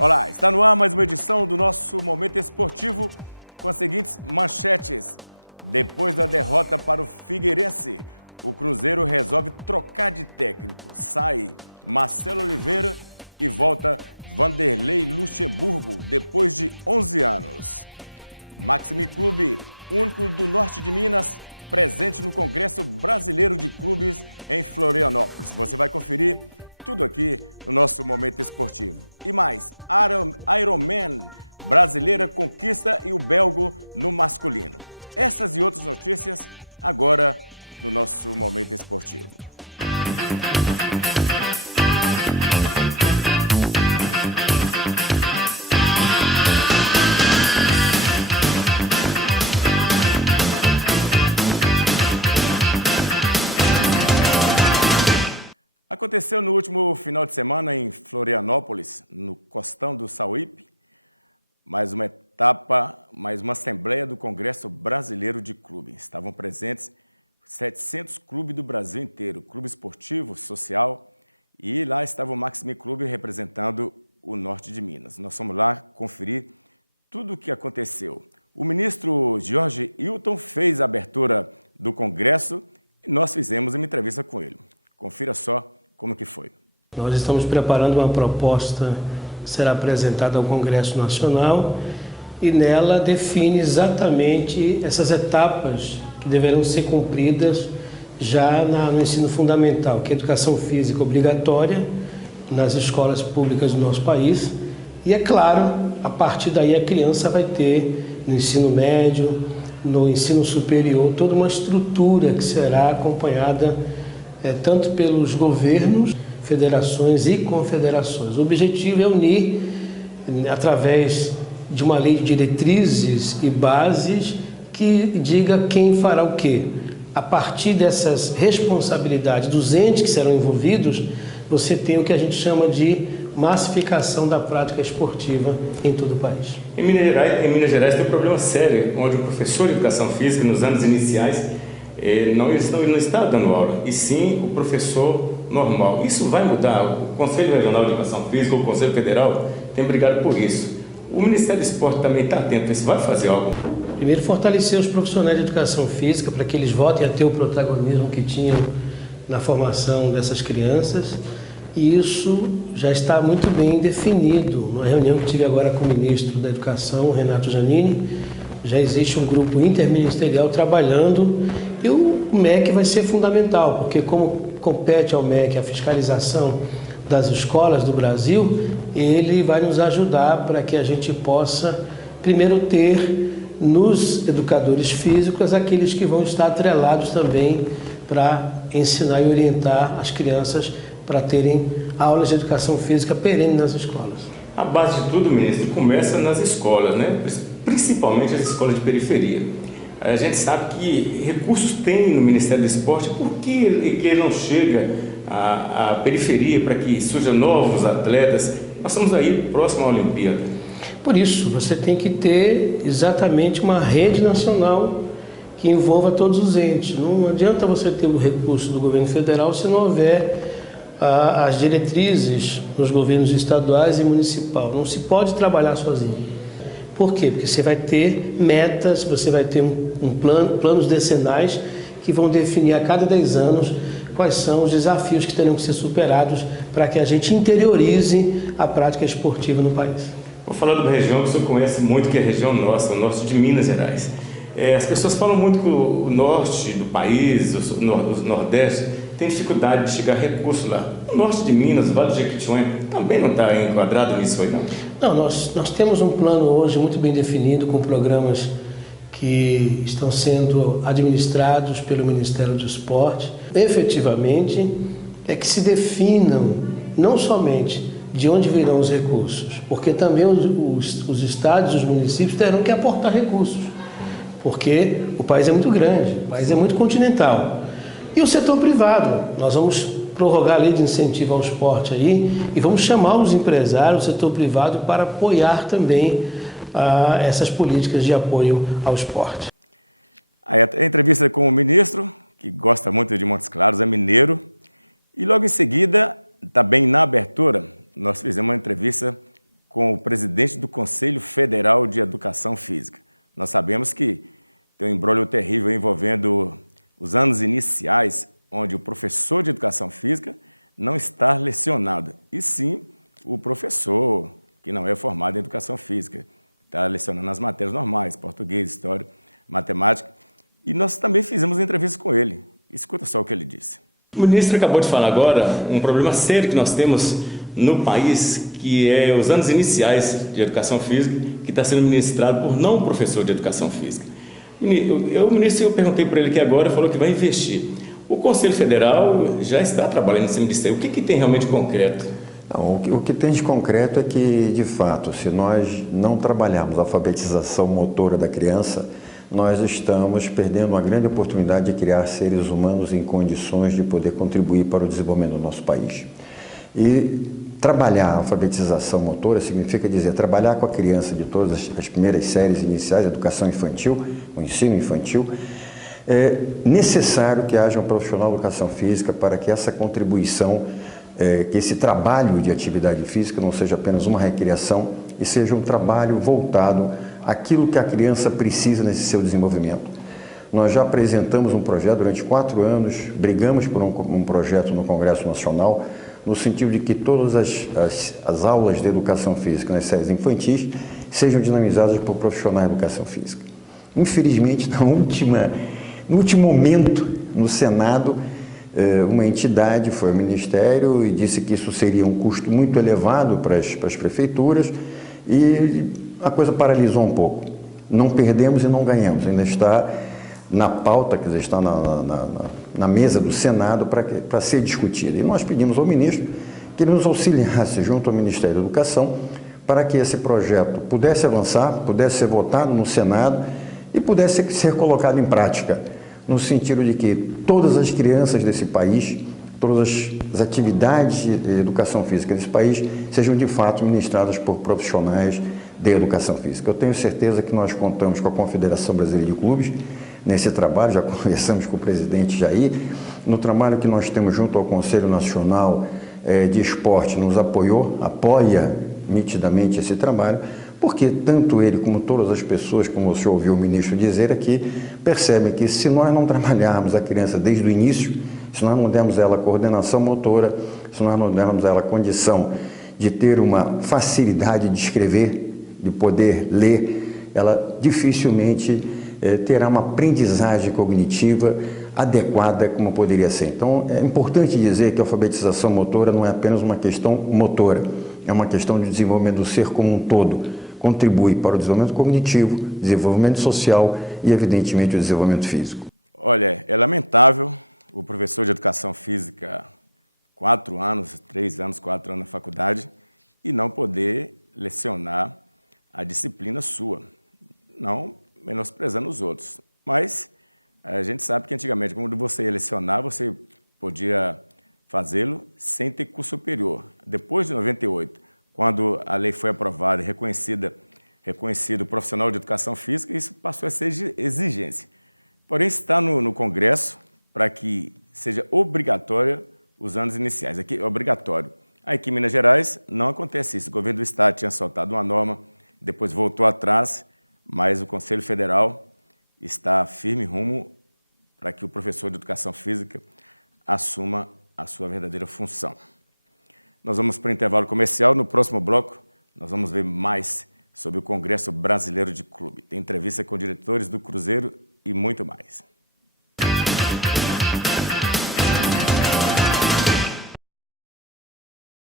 Olá, está no ar mais uma edição do nosso Momento Esportivo com as seguintes manchetes. Depois da derrota para o Figueirense, o Cruzeiro resolve trocar de técnico. Sai Marcelo Oliveira e volta Vanderlei Luxemburgo depois de 11 anos. Maximi Clube, único do norte de Minas, presente no Congresso Brasileiro de Clubes em Florianópolis. Você vai conferir tudo aqui no nosso Momento Esportivo. E mais, Ironman brasileira conquista e o belgo no masculino. Essas e outras notícias agora no nosso Momento Esportivo. Aconteceu no último final de semana em Florianópolis, no Costão do Sauípe, mais uma etapa, mais uma assembleia do Congresso Brasileiro de Clubes. Estavam presentes 700 clubes do Brasil inteiro, clube esportivo, social, e lá estava o Maximi Clube representando o norte de Minas. Nós fomos lá conferir tudo o que aconteceu. O ministro Jorge Hilton fez a abertura do Congresso e nós fizemos uma entrevista com ele. Confira só como que foi. Nós estamos preparando uma proposta que será apresentada ao Congresso Nacional e nela define exatamente essas etapas que deverão ser cumpridas já no ensino fundamental, que é a educação física obrigatória nas escolas públicas do nosso país. E é claro, a partir daí a criança vai ter no ensino médio, no ensino superior, toda uma estrutura que será acompanhada tanto pelos governos, federações e confederações. O objetivo é unir, através de uma lei de diretrizes e bases, que diga quem fará o quê. A partir dessas responsabilidades dos entes que serão envolvidos, você tem o que a gente chama de massificação da prática esportiva em todo o país. Em Minas Gerais tem um problema sério, onde o professor de educação física, nos anos iniciais, ele não está dando aula, e sim o professor normal. Isso vai mudar. O Conselho Regional de Educação Física, o Conselho Federal, tem brigado por isso. O Ministério do Esporte também está atento. Isso vai fazer algo? Primeiro, fortalecer os profissionais de educação física para que eles voltem a ter o protagonismo que tinham na formação dessas crianças. E isso já está muito bem definido. Numa reunião que tive agora com o ministro da Educação, Renato Giannini, já existe um grupo interministerial trabalhando. E o MEC vai ser fundamental, porque como compete ao MEC a fiscalização das escolas do Brasil, ele vai nos ajudar para que a gente possa, primeiro, ter nos educadores físicos aqueles que vão estar atrelados também para ensinar e orientar as crianças para terem aulas de educação física perene nas escolas. A base de tudo, ministro, começa nas escolas, né? Principalmente as escolas de periferia. A gente sabe que recursos tem no Ministério do Esporte, por que ele não chega à periferia para que surjam novos atletas? Nós estamos aí próximo à Olimpíada. Por isso, você tem que ter exatamente uma rede nacional que envolva todos os entes. Não adianta você ter o recurso do governo federal se não houver as diretrizes nos governos estaduais e municipal. Não se pode trabalhar sozinho. Por quê? Porque você vai ter metas, você vai ter planos decenais que vão definir a cada 10 anos quais são os desafios que terão que ser superados para que a gente interiorize a prática esportiva no país. Vou falar de uma região que o senhor conhece muito, que é a região nossa, o norte de Minas Gerais. As pessoas falam muito que o norte do país, o nordeste, tem dificuldade de chegar a recursos lá. O norte de Minas, o Vale do Jequitinhonha, também não está enquadrado nisso aí, não? Não, nós temos um plano hoje muito bem definido, com programas que estão sendo administrados pelo Ministério do Esporte. Efetivamente, é que se definam não somente de onde virão os recursos, porque também os estados e os municípios terão que aportar recursos, porque o país é muito grande, o país é muito continental. E o setor privado, nós vamos prorrogar a lei de incentivo ao esporte aí e vamos chamar os empresários, o setor privado, para apoiar também essas políticas de apoio ao esporte. Aí a entrevista com o ministro, que gosta muito de Montes Claros, é mineiro, e logo em seguida, também na abertura, nós fizemos uma entrevista com com o presidente do Conselho Federal de Educação Física. Nós sabemos que tem um imbróglio terrível envolvendo os anos iniciais, onde o professor de Educação Física não está lecionado, e sim o professor que não é formado em Educação Física, está lecionando as matérias normais, português, história, matemática, e nós também fizemos entrevista com ele. Escuta só o que ele disse. O ministro acabou de falar agora um problema sério que nós temos no país, que é os anos iniciais de Educação Física, que está sendo ministrado por não professor de Educação Física. O ministro, eu perguntei para ele aqui agora, falou que vai investir. O Conselho Federal já está trabalhando nesse ministério. O que tem realmente de concreto? Não, o que tem de concreto é que, de fato, se nós não trabalharmos a alfabetização motora da criança, nós estamos perdendo uma grande oportunidade de criar seres humanos em condições de poder contribuir para o desenvolvimento do nosso país. E trabalhar a alfabetização motora significa dizer, trabalhar com a criança de todas as primeiras séries iniciais, educação infantil, o ensino infantil. É necessário que haja um profissional de educação física para que essa contribuição, que esse trabalho de atividade física não seja apenas uma recreação e seja um trabalho voltado àquilo que a criança precisa nesse seu desenvolvimento. Nós já apresentamos um projeto durante 4 anos, brigamos por um projeto no Congresso Nacional, no sentido de que todas as aulas de educação física nas séries infantis sejam dinamizadas por profissionais de educação física. Infelizmente, no último momento, no Senado, uma entidade foi ao Ministério e disse que isso seria um custo muito elevado para as prefeituras e a coisa paralisou um pouco. Não perdemos e não ganhamos, ainda está na pauta, quer dizer, está na mesa do Senado para ser discutida. E nós pedimos ao ministro que ele nos auxiliasse junto ao Ministério da Educação para que esse projeto pudesse avançar, pudesse ser votado no Senado e pudesse ser colocado em prática, no sentido de que todas as crianças desse país, todas as atividades de educação física desse país sejam de fato ministradas por profissionais de educação física. Eu tenho certeza que nós contamos com a Confederação Brasileira de Clubes nesse trabalho, já conversamos com o presidente Jair, no trabalho que nós temos junto ao Conselho Nacional de Esporte, nos apoia nitidamente esse trabalho, porque tanto ele como todas as pessoas, como o senhor ouviu o ministro dizer aqui, percebem que se nós não trabalharmos a criança desde o início, se nós não dermos a ela coordenação motora, se nós não dermos a ela condição de ter uma facilidade de escrever, de poder ler, ela dificilmente terá uma aprendizagem cognitiva adequada como poderia ser. Então, é importante dizer que a alfabetização motora não é apenas uma questão motora, é uma questão de desenvolvimento do ser como um todo. Contribui para o desenvolvimento cognitivo, desenvolvimento social e, evidentemente, o desenvolvimento físico. Olha, é lamentável o professor de Educação Física 4 anos, 3 anos, 4 anos na faculdade e não poder lecionar a disciplina sua, não menosprezando os outros. Mas a gente sabe que antigamente, quando você ia lecionar, você podia fazê-lo sem ter curso superior. Depois de 98, quando a lei foi aprovada e reconhecido profissional de educação física, isso passou a ser exigência. Porém, está no Congresso para que seja obrigatória os anos iniciais. Aqui é obrigatório. Aqui em Minas Gerais não acontece isso. O governo do estado tinha soltado uma norma, depois voltou atrás, mas o Conselho Federal está firme rumo para que o professor de educação física assuma a sua verdadeira função. Nós vamos para o intervalo comercial. No próximo bloco, nós vamos ver mais sobre o Congresso Brasileiro de Clube. Tem entrevista com diretores do Cruzeiro e muito mais.